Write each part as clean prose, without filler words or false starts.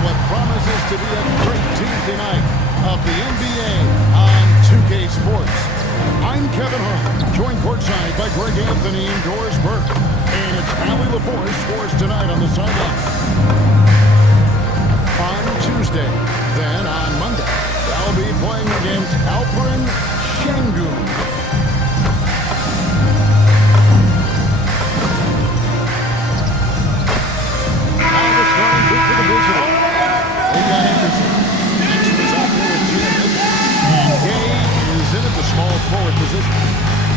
what promises to be a great Tuesday night of the NBA on 2K Sports. I'm Kevin Harlan, joined courtside by Greg Anthony and Doris Burke. And it's Allie LaForce Sports tonight on the sideline. On Tuesday, then on Monday, they'll be playing against Alperen Sengun. They got Anderson. Next was out there with Jim. And Gay is in at the small forward position.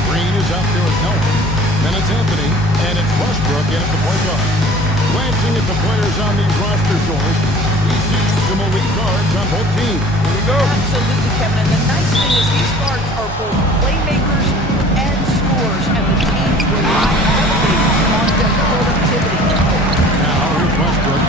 Green is out there with Noah. Then it's Anthony, and it's Westbrook in at the point guard. Glancing at the players on these roster doors, we see some elite guards on both teams. Here we go. Absolutely, Kevin. And the nice thing is these guards are both playmakers and scorers, and the teams rely heavily on their productivity. Now, here's Westbrook.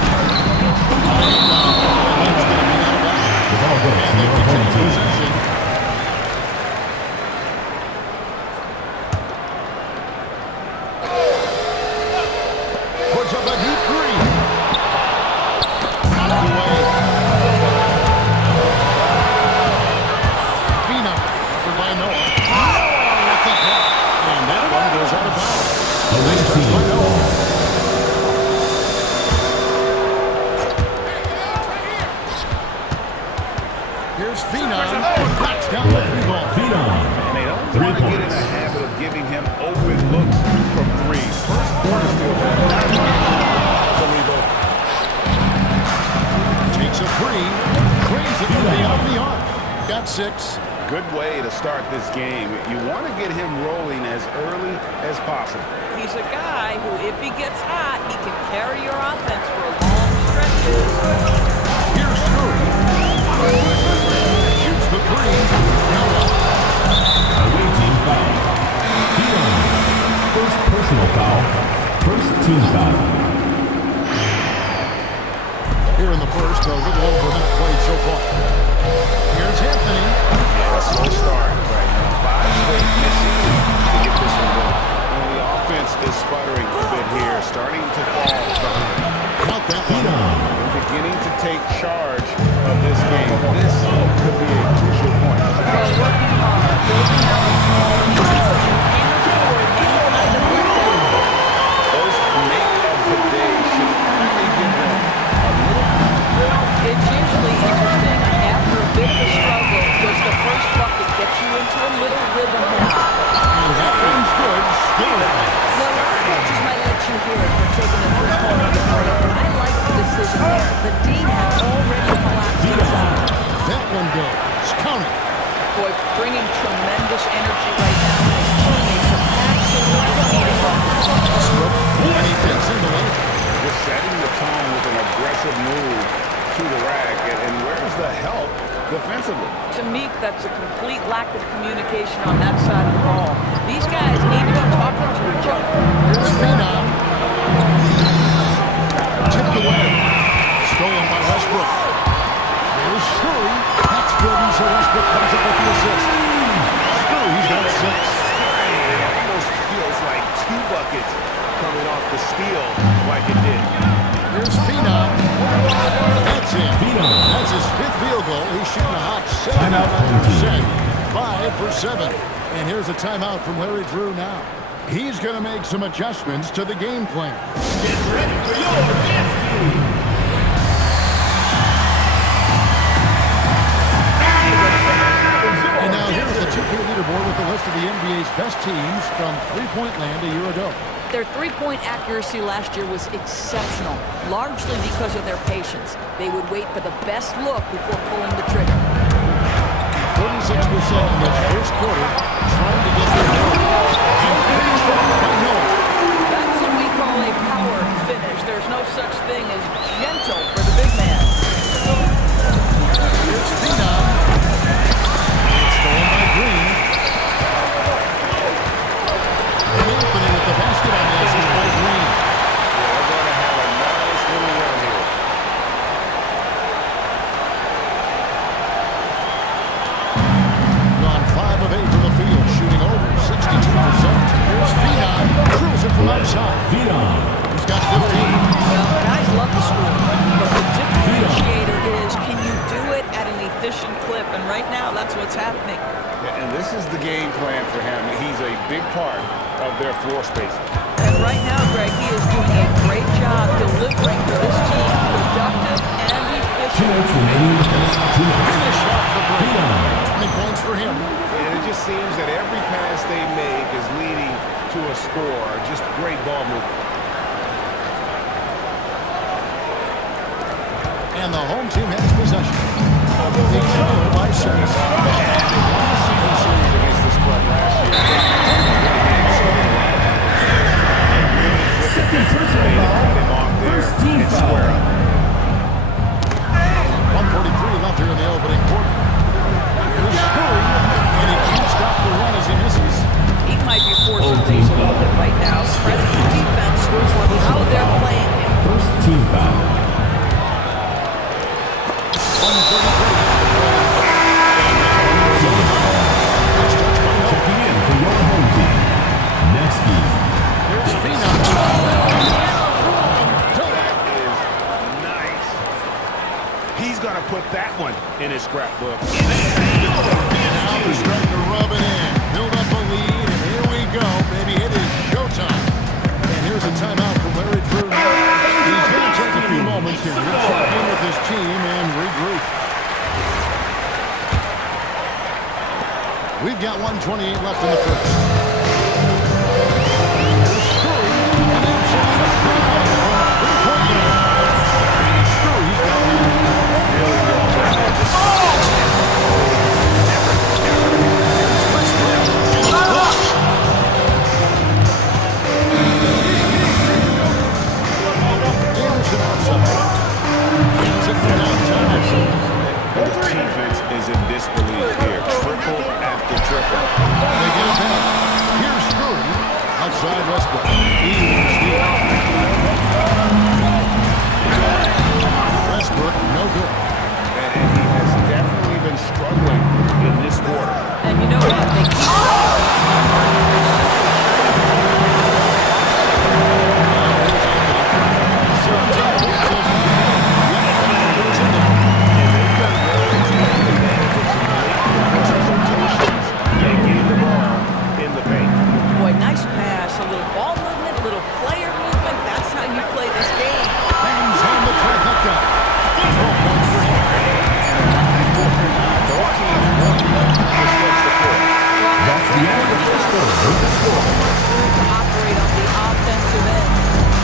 Puts up a deep three. Out of the way. Fina, covered by Noah. With the block. And that one goes out of bounds. Nice touch by Noah. Here's Fina. Knocks down the free ball. Fina. And they don't want to get in the habit of giving him open looks from three. First quarter field goal. Takes a three. Cranes it from beyond the arc. Got 6. Good way to start this game. You want to get him rolling as early as possible. He's a guy who, if he gets hot, he can carry your offense for long stretches. Here's Curry. Shoots the three. Away team foul. Fina. First personal foul. First team foul. Here in the first, a little over a minute played so far. Here's Anthony. Yeah, slow start right now. 5 straight misses to get this one going. And the offense is sputtering a bit here, starting to fall behind. Count that one. They're beginning to take charge of this game. This could be a crucial point. Well, working hard, building out a small lead, because you can't afford any kind of letdown. First make of the day should finally give them a little. It's usually interesting. After a bit of a struggle, does the first bucket get you into a little rhythm now? And that one's good. Still in. Well, a lot of coaches might let you hear it for taking a three-pointer to break, but I like the decision there. The team had already collapsed inside. That one goes. Count it. Boy, bringing tremendous energy right now, and his teammates are absolutely feeding off him. And he takes him away. Just setting the tone with an aggressive move to the rack. And where's the help defensively? To me, that's a complete lack of communication on that side of the ball. These guys need to be talking to each other. Here's Fina. Tipped away. Stolen by Westbrook. Here's Curry. That's good, and so Westbrook comes up with the assist. Curry's got 6. It almost feels like 2 buckets coming off the steal like it did. Here's Fina. That's it. Fina. That's his 5th field goal. He's shooting a hot Timeout. 75%. 5 for 7. And here's a timeout from Larry Drew now. He's going to make some adjustments to the game plan. Get ready for your dance team. And now here's the 2K leaderboard with the list of the NBA's best teams from three-point land a year ago. Their three-point accuracy last year was exceptional, largely because of their patience. They would wait for the best look before pulling the trigger. 36% in this first quarter, trying to get their goal. And finished off by Noah. That's what we call a power finish. There's no such thing as gentle for the big man. Here's Fina. Stolen by Green. And Anthony with the basket on the assist by Green. They're going to have a nice little run here. Gone 5 of 8 from the field, shooting over 62%. Here's Fina. Drills it from outside. Fina. He's got 15. Well, guys love to score, but the differentiation game plan for him. He's a big part of their floor space. And right now, Greg, he is doing a great job delivering for this team, productive and 2 efficient. minutes remaining in the first. 2 minutes. Finish off the break. Freedom. 20 points for him. And it just seems that every pass they make is leading to a score. Just great ball movement. And the home team has possession. They trail by 6. And they won the season series against this club last year. Second personal foul. First team foul. 1:43 left here in the opening quarter. Here's Curry, and he can't stop the run as he misses. He might be forcing things a little bit right now. Credit the defense for how they're playing him. First team foul. 1:33. Checking in for your home team. Nevsky. Here's Phenom. That is nice. He's going to put that one in his scrapbook. Now they're starting to rub it in. Build up a lead, and here we go. Maybe it is showtime. And here's a timeout from Larry Drew. He's going to take a few moments here to check in with his team and regroup. We've got 1:28 left in the first. Here's Screw, and inside the crowd from three-point line. Screw, he's got Anderson outside. Gets it from downtown. The defense is in disbelief here. Triple after triple. They get it back. Here's Screw. Outside Westbrook. Easy steal. Westbrook, no good. And he has definitely been struggling in this quarter. And you know what? They keep Boy, nice pass, a little ball movement, a little player movement. That's how you play this game. Bangs on the trifecta. 12 points for him. That's the end of the first quarter. With the score. To operate on the offensive end.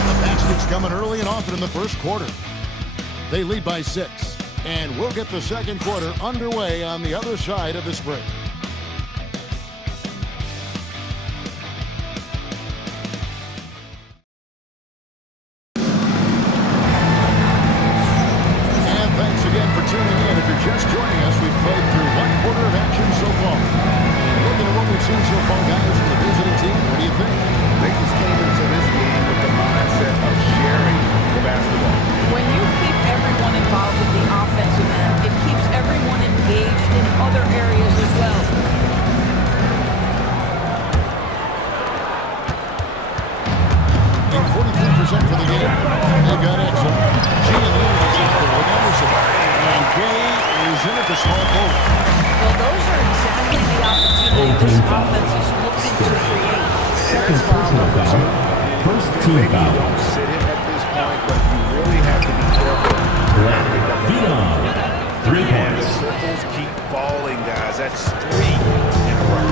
The basket's coming early and often in the first quarter. They lead by 6. And we'll get the second quarter underway on the other side of this break. Thanks again for tuning in. If you're just joining us, we've played through one quarter of action so far. And looking at what we've seen so far, guys, from the visiting team, what do you think? They just came into this game with the mindset of sharing the basketball. When you keep everyone involved in the offensive end, it keeps everyone engaged in other areas as well. In 43% for the game. They've got Exum. Gianluca is out there with Emerson. And Gay is in at the small forward. Well, those are exactly the opportunities this offense is looking to create. Second personal foul. First team Maybe you foul. don't sit him at this point, but you really have to be careful. Phenom. 3 And the points. circles keep falling, guys. That's 3 in a row.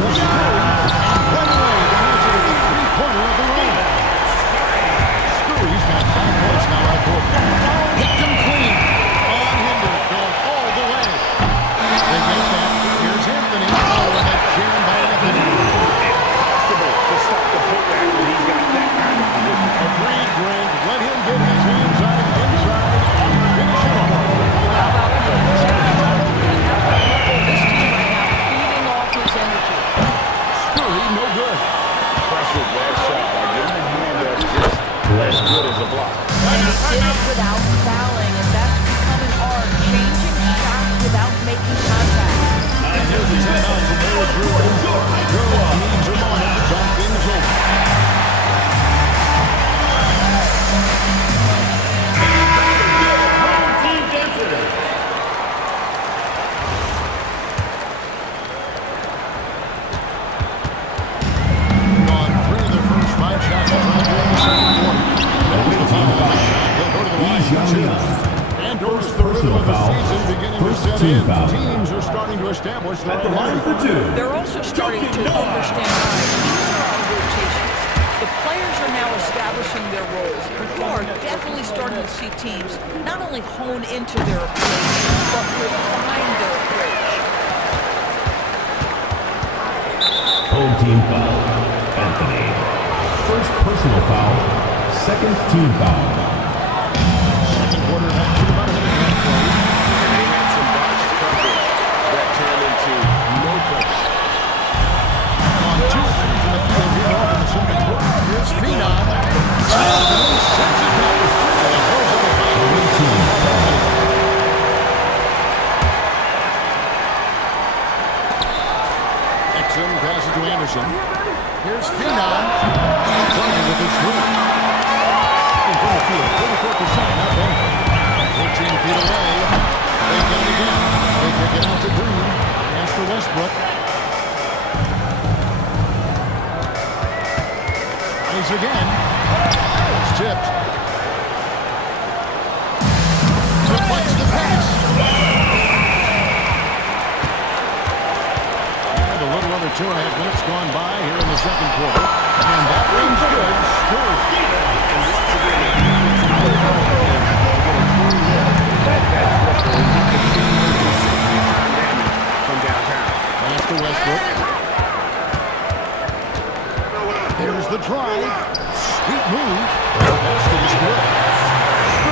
Here's Screw. Right away, the magic of the three-pointer of the room. Screw, he's got 5 points now on the court. Hit them clean. Unhindered, going all the way. They get it back. Here's Anthony. Oh, and that jam by Anthony. Impossible to stop the putback when he's got that kind of position. Agreed, Greg. Let him get his hands on it inside and finish it off. How about the intensity level being at that level? This team right now feeding off his energy. Screw, no good. Impressive that shot by getting the hand up just as good as a block. And he did it without fouling, and that's becoming art. Changing shots without making contact. And here's a timeout from Larry Drew. Drew needs a moment to talk things over. team foul. Teams are starting to establish their At the own line line. for two. They're also starting to understand, all right, these are our rotations. The players are now establishing their roles. You are definitely starting to see teams not only hone into their approach, but refine their approach. Home team foul. Anthony. First personal foul. Second team foul. Second quarter action, about a minute and a half played. They had some botched coverage that turned into no coverage. On 2 or 3 from the field here in the second quarter. Here's Phenom. Sends it down the street, and it goes over the Home team foul. Exum passes to Anderson. Here's Phenom. Target with his three. In front of the field, 44%, not bad. 14 feet away. They got it again. They kick it out to Green. Pass to Westbrook. Eyes again. It's tipped. Deflects the pass. And a little under 2.5 minutes gone by here in the second quarter. And that one's good. Scores. And once again, the defense allowed him to get a full look at that triple as he continues to do some big-time damage from downtown. Pass to Westbrook. There's the drive. Sweet move. The basket is good.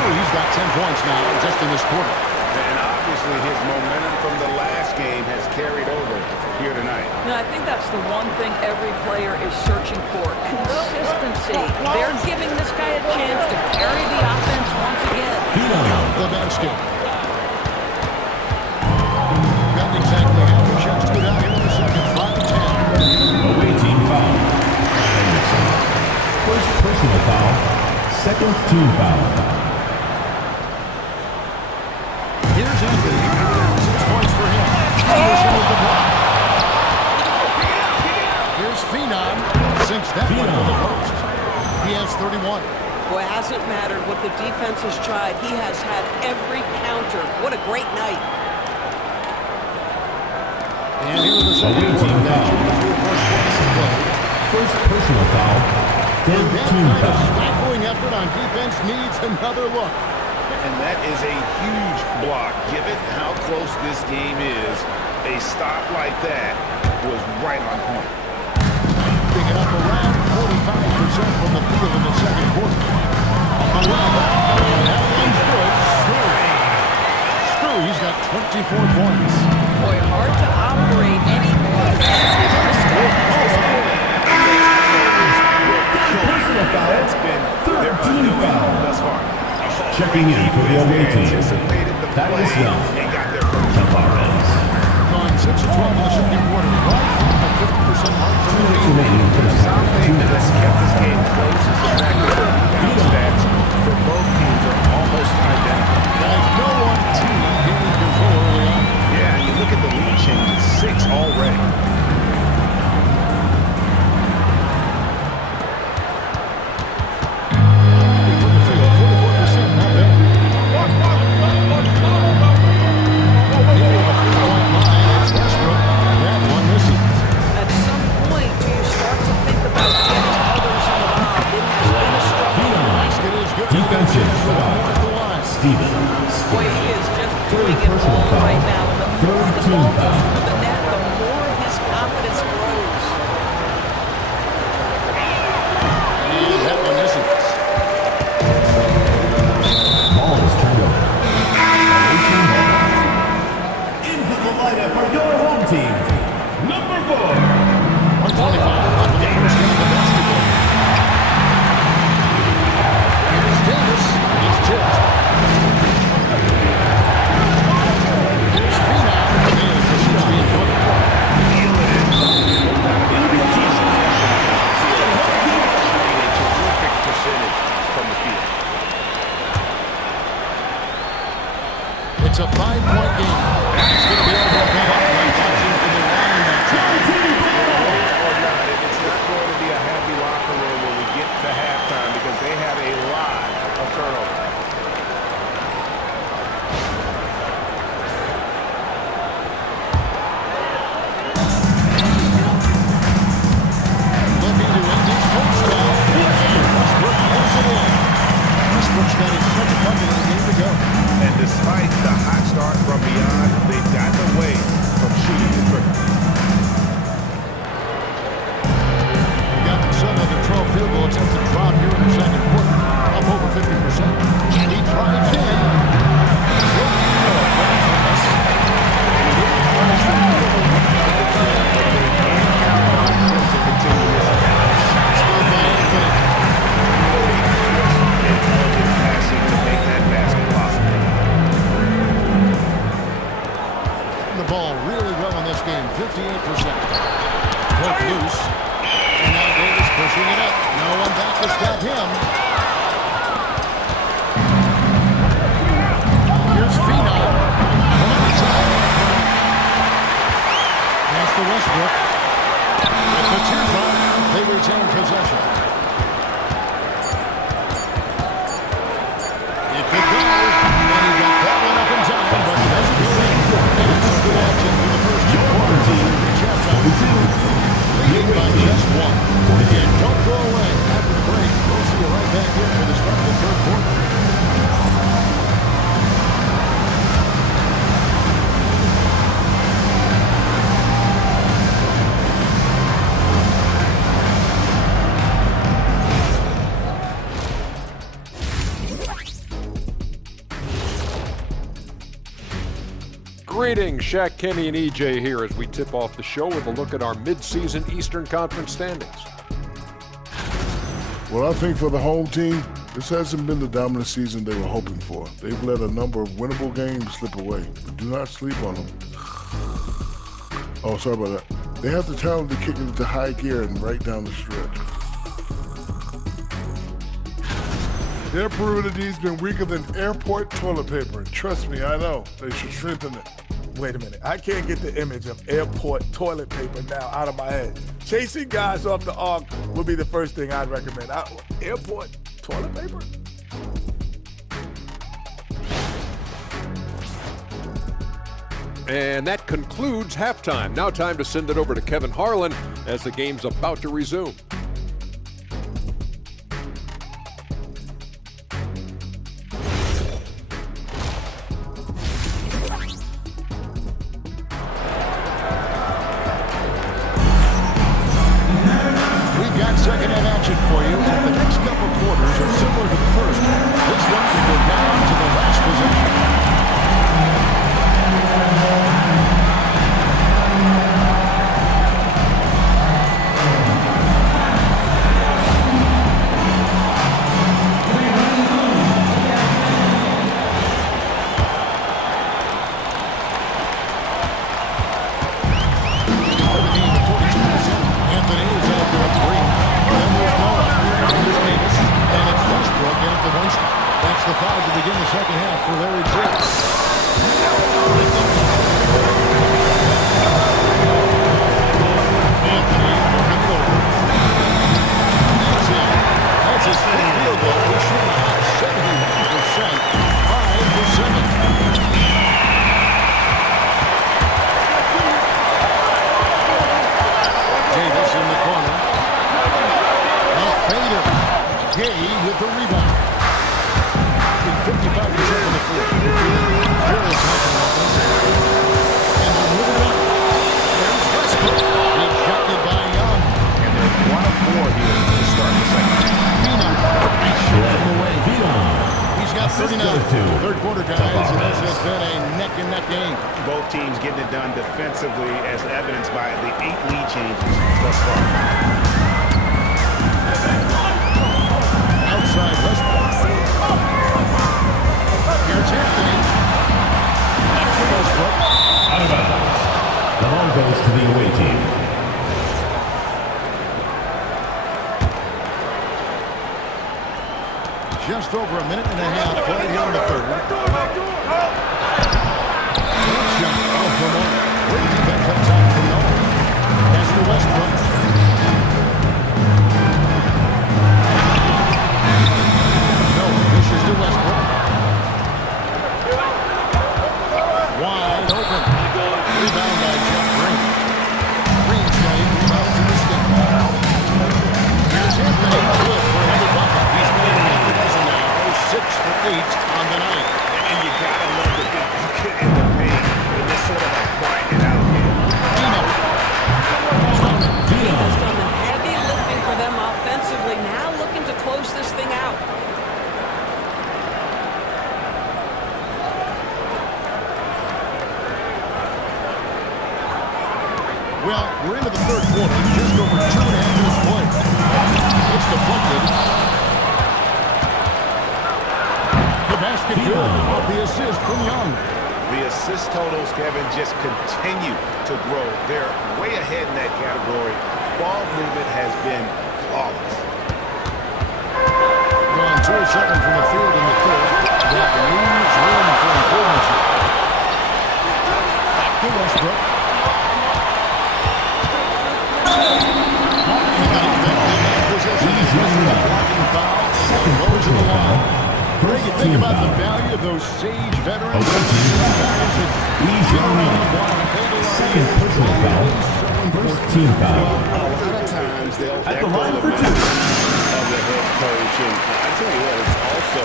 He's got 10 points now just in this quarter. And obviously his momentum from the last game has carried over here tonight. Now, I think that's the one thing every player is searching for, consistency. They're giving this guy a chance to carry the offense once again. The basket. Got exactly half a chance to go down here in the second. 5-10. Away team foul. Anderson. First personal foul. Second team foul. Here's Anthony. 6 points for him. Anderson with the block. Here's Phenom. Sinks that one to the post. He has 31. Boy, it hasn't mattered what the defense has tried. He has had every counter. What a great night. And here in the second quarter, that First personal foul. Third that team kind of foul. stifling effort on defense needs another look. And that is a huge block. Given how close this game is, a stop like that was right on point. Picking up around 45% from the field in the second quarter. On the run, and that one's good. Scurry's got 24 points. Boy, hard to operate any more effectively than this guy has this quarter. Personal foul. That's been their Third team undoing foul. thus far. Checking in for the away team. Anticipated the That play is Young. and got there first. Tavares. Gone 6 of 12 in the second quarter. Right at the 50% mark from the 2 minutes field. remaining for the second. Something that's kept this game close is the fact that the rebound stats for both teams are almost identical. Guys, no one team gaining control early on. Yeah, and you look at the lead change, 6 already. From the field, 44%, not bad. Near the 3-point line, it's Westbrook. That one misses. At some point, do you start to think about getting others involved? It has been a struggle. Basket is good. Defensive More foul. at the line. Stevens. Boy, he is just Third doing it personal all foul. right now. And the more Third the team ball goes foul. through the net, the more his confidence grows. And that one misses. Ball is turned over. Away team ball. Into the lineup for your home team. Number 4. 125 left in the first half of basketball. Here's Davis. It's tipped. Here's Phenom. Nails the 16-footer. Terrific percentage from the field. It's a 5-point game. It's going to be over a ball. Watching for the line that time. Or not, it's not going to be a happy locker room when we get to halftime because they have a lot of turnovers. Pushing it up. No one back to stop him. Here's Phenom. From outside. Pass to Westbrook. With the 2-0, they retain possession. It could go. And he got that one up in time, but he doesn't go in. And it's a good action for the first 2 quarters. Leading by just 1. And don't go away. After the break, we'll see you right back here for the start of the third quarter. Greetings, Shaq, Kenny, and EJ here as we tip off the show with a look at our mid-season Eastern Conference standings. Well, I think for the home team, this hasn't been the dominant season they were hoping for. They've let a number of winnable games slip away, but do not sleep on them. Oh, sorry about that. They have the talent to kick it into high gear and right down the stretch. Their perimeter D's been weaker than airport toilet paper. Trust me, I know. They should strengthen it. Wait a minute. I can't get the image of airport toilet paper now out of my head. Chasing guys off the arc would be the first thing I'd recommend. Airport toilet paper? And that concludes halftime. Now time to send it over to Kevin Harlan as the game's about to resume. Second half action for you. And the next couple quarters are similar to the first. This one can go down to the last possession. Anthony is out there at 3. That's the foul to begin the second half for Larry Bird. Anthony looking it over. That's it. That's his fifth field goal. He's shooting hot 71%. 5 for 7. Davis in the corner. A fader. Gay with the rebound. 55% of the floor. Very attacking offense. And they're moving up. There's Westbrook. Rejected by Young. And they're 1 of 4 here to start the second half. Phenom. Nice shot from away. He's got 39. Third quarter, guys, and this has been a neck-and-neck game. Both teams getting it done defensively as evidenced by the 8 lead changes thus far. Outside Westbrook. Here's Anthony. After Westbrook. Out of bounds. The ball goes to the away team. Just over a minute and a half played here in the third. Good shot off the mark. Great defense on top from Nolan. Pass to Westbrook. Nolan dishes to Westbrook. Wide open. Rebound by Jeff Green. Green's going to rebound to the stick. Here's Anthony. Good for another bucket. He's made it after dozen now. 6 for 8 on the night. And you gotta love the big bucket in the paint in this sort of a grinding out game. He has done the heavy lifting for them offensively. Now looking to close this thing out. Well, we're into the third quarter. Just over 2.5 minutes played. It's deflected. The basket good off the assist from Young. The assist totals, Kevin, just continue to grow. They're way ahead in that category. Ball movement has been flawless. seconds from the field in the third. That leaves room for improvement. Back to Westbrook. What do you think about the value of those Sage veterans? Second personal foul. First team foul. A lot of times they'll At the echo line the for two. message of the head coach. And I tell you what, it's also,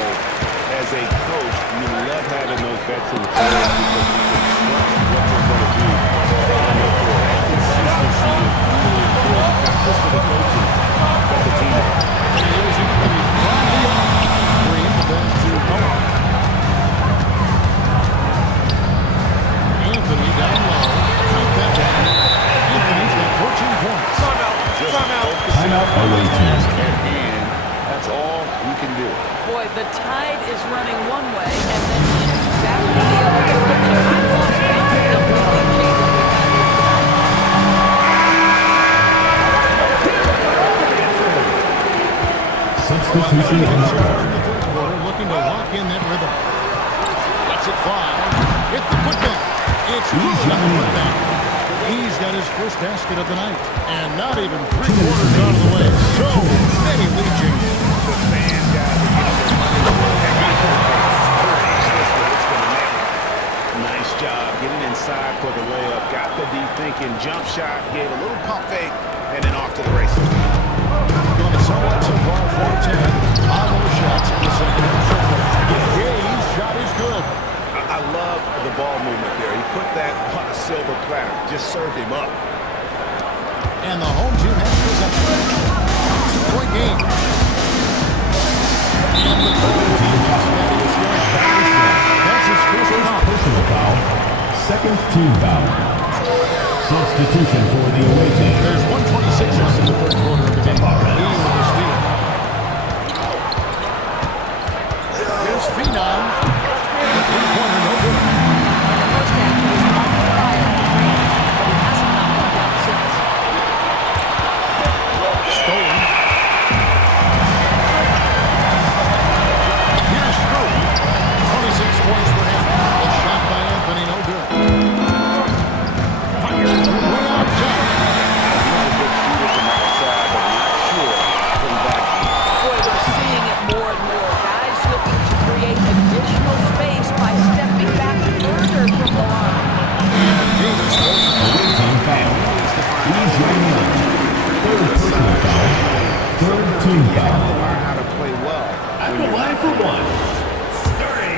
as a coach, you love having those veteran players because you can trust what they're going to do on the floor. That consistency is really important, not just for the coaches, but the team. Anthony down low. Anthony's got 14 points. Timeout away team. At hand, that's all you can do. Boy, the tide is running one way and then shifts back to the other direction. I've lost count of the lead changes we've had here tonight. Substitution on the In the third quarter, looking to lock in that rhythm. Lets it fly. Hit the putback. It's good on the putback. He's got his first basket of the night. And not even 3 quarters out of the way. So many lead changes. The fans got to get their money. It's been amazing. Nice job getting inside for the layup. Got the deep thinking jump shot. Gave a little pump fake. And then off to the races. Doing it somewhat so far, 4-10. On those shots in the second half so far. Gay's shot is good. I love the ball movement there. He put that on a silver platter. Just served him up. And the home team has possession. It's a point game. And the home team has That's his first foul. personal foul. Second team foul. Substitution for the away team. There's 126 left in the first quarter of the game. He with the steal. Here's Phenom. The three-pointer, no good. In the first half, he was on fire at the range, but he hasn't knocked one down since. Stolen. Here's Screw. 26 points for him. The shot by Anthony, no good. Fires from way outside. He's a good shooter from outside, but not sure from back. Boy, we're seeing it more and more. Guys looking to create additional space by stepping back further from the line. Davis goes Away team foul. DJ Young. Third personal foul. Third team foul. Learn how to play well. At the line for one. Sturdy.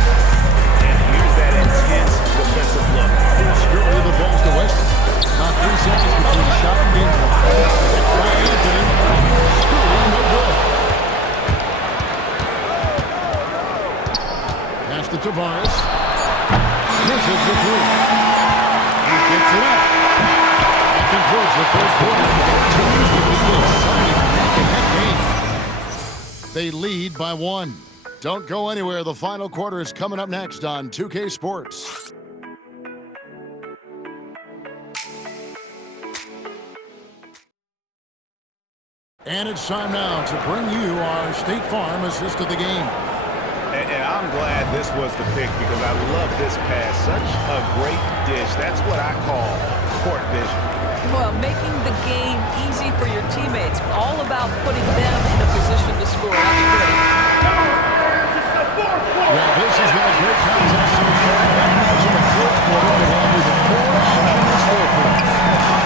Here's that intense defensive look. Screw the balls to West. Not 3 seconds between shot and game point. By Anthony. Screw, no good. Pass to Tavares. Misses the three. He gets it up. That concludes the first quarter. Continues to be the exciting neck and neck game. They lead by 1. Don't go anywhere. The final quarter is coming up next on 2K Sports. And it's time now to bring you our State Farm assist of the game. And I'm glad this was the pick because I love this pass. Such a great dish. That's what I call court vision. Well, making the game easy for your teammates. All about putting them in a position to score. That's great. Well, this has been a great contest so far. In the fourth quarter, we have either 4 options for it.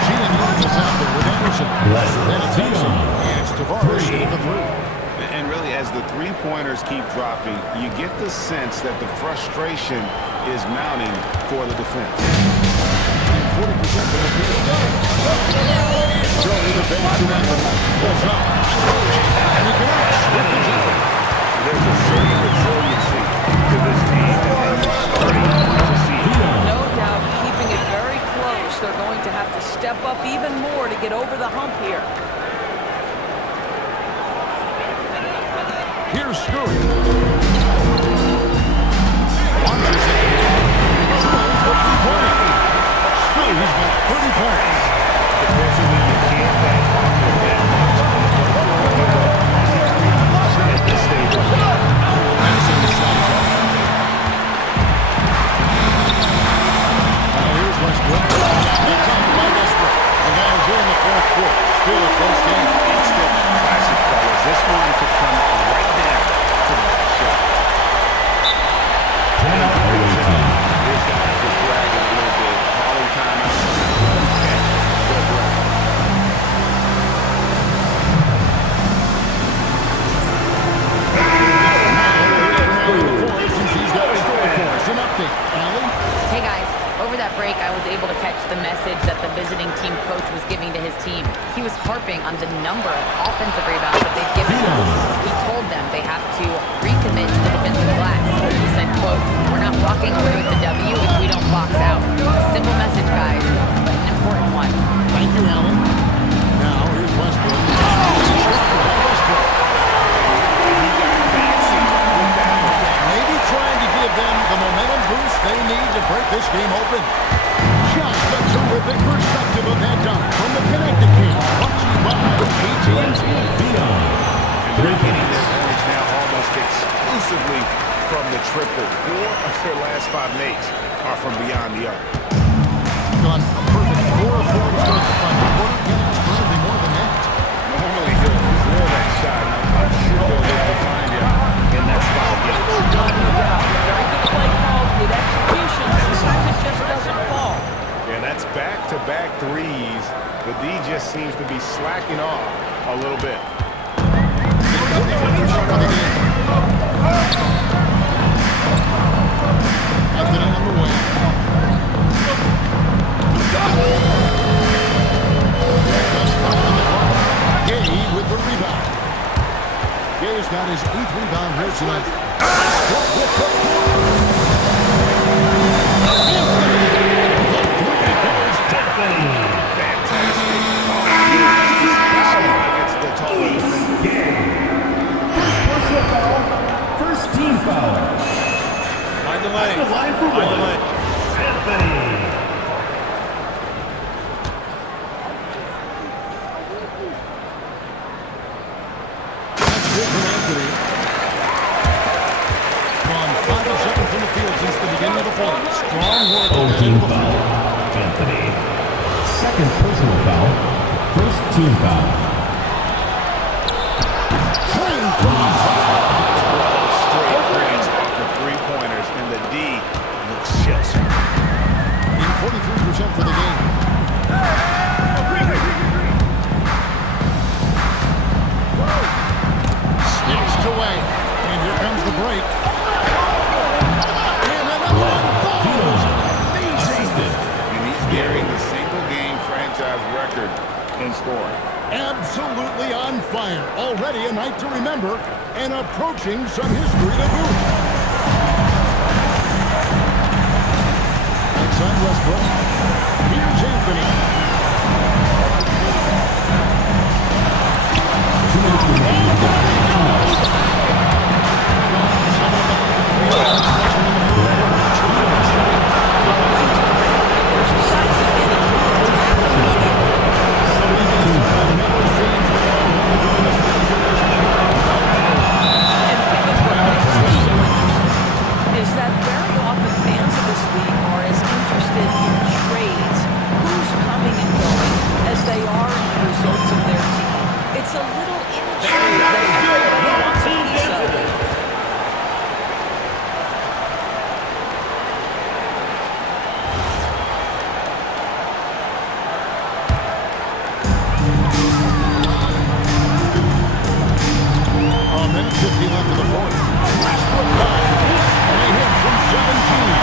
Gene Young is out there with Anderson. And it's Thompson. And it's Tavares with the 3. And really, as the three-pointers keep dropping, you get the sense that the frustration is mounting for the defense. 40% from the field. Joey, the bench to Anthony. Goes up. And he connects with the jumper. There's a certain resiliency to this team, and you're starting to see it. No doubt, keeping it very close. They're going to have to step up even more to get over the hump here. Here's Screw. Launches it. Screws the the message that the visiting team coach was giving to his team. He was harping on the number of offensive rebounds that they've given them. He told them they have to recommit to the defensive glass. He said, quote, "We're not walking away with the W if we don't box out." A simple message, guys, but an important one. Thank you, Allen. Now here's Westbrook. Westbrook. Maybe trying to give them the momentum boost they need to break this game open. Just a terrific perspective of that dunk from the Connected King. Brought to you by AT&T. And they're getting their advantage now almost exclusively from the triple. 4 of their last 5 makes are from beyond the arc. Gone a perfect 4 of 4 to start the final quarter. Can't ask for anything more than that. Normally he'll drill that shot. I'm sure they'll look to find him in that spot again. No doubt. Very good play call, good execution. Sometimes it just doesn't fall. Yeah, that's back-to-back threes. The D just seems to be slacking off a little bit. Anthony on the wing. Gay with the rebound. Gay's got his 8th rebound here tonight. First team foul. Line the lane. Line for one. Anthony. That's good from Anthony. Gone 5 of 7 from the field since the beginning of the fourth. Strong work. Team foul. Anthony. Second personal foul. First team foul. 12 straight points off of 3-pointers, and the D looks just In 43% for the game. Snatched away. And here comes the break. And another one falls. Amazing. and he's carrying the single-game franchise record in scoring. Absolutely on fire. Already a night to remember and approaching some history to boot. Outside Westbrook. Here's Anthony. Is that very often fans of this league are as interested in trades, who's coming and going, as they are in the results of their team. It's a little intrigue that everybody wants a piece of. A minute 50 left in the fourth. Westbrook time. And a hit from 17.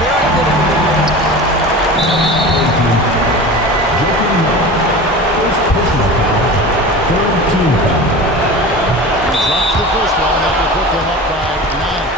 Very good at First personal foul. Third team foul. He drops the first one. That will put them up by 9.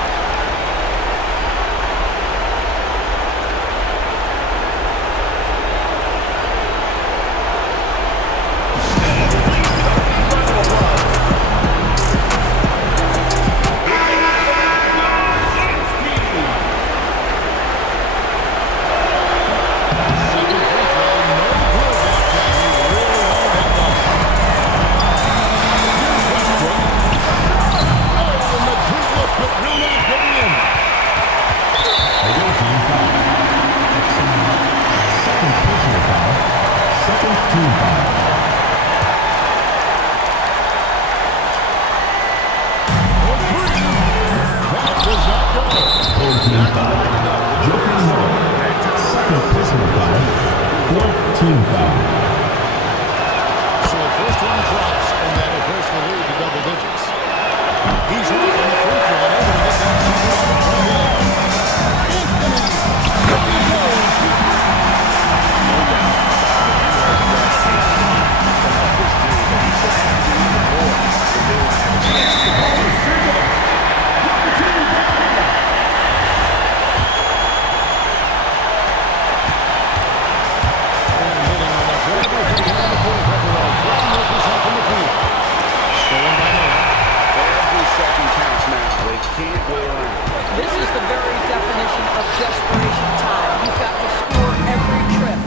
of desperation time. You've got to score every trip.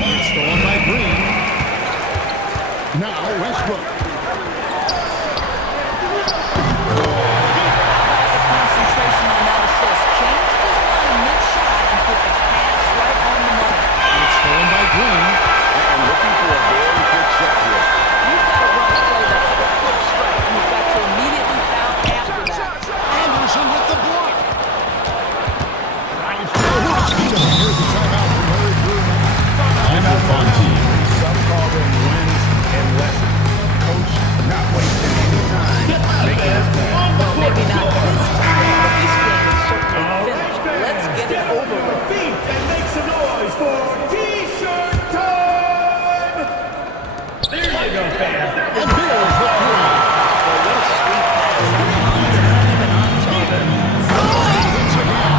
It's stolen by Green. Now Westbrook. Concentration on that assist. Changed his mind mid-shot and put the pass right on the money. It's stolen by Green. And looking for a very quick shot here. You've got to run a play that's a quick strike. You've got to immediately foul after that. Anderson with the block. Here's a timeout from Larry Green. Timeout on team. Some call them wins and lessons. Coach not wasting any time making his plan. Well, maybe not this time, but this game is certainly finished. Let's get it over with. Feet and make some noise for T-shirt time! There you go, fans. And here's the three. What a sweet pass. Hits again.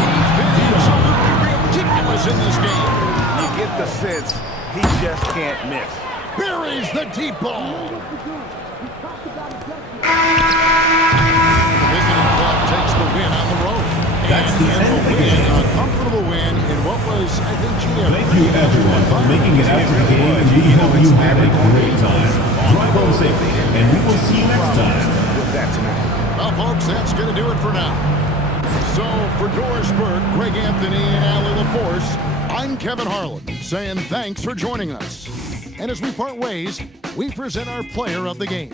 He's been absolutely ridiculous in this game. You get the sense he just can't miss. Buries the deep ball. Visiting club takes the win on the road. That's the end of the game. A comfortable win in what was, I think, GM. Thank you, everyone, for making it out to the game, and we hope you had a great time. Drive home safely, and we will see you next time. With that tonight. Well, folks, that's going to do it for now. So, for Doris Burke, Greg Anthony, and Allie LaForce, I'm Kevin Harlan, saying thanks for joining us. And as we part ways, we present our player of the game.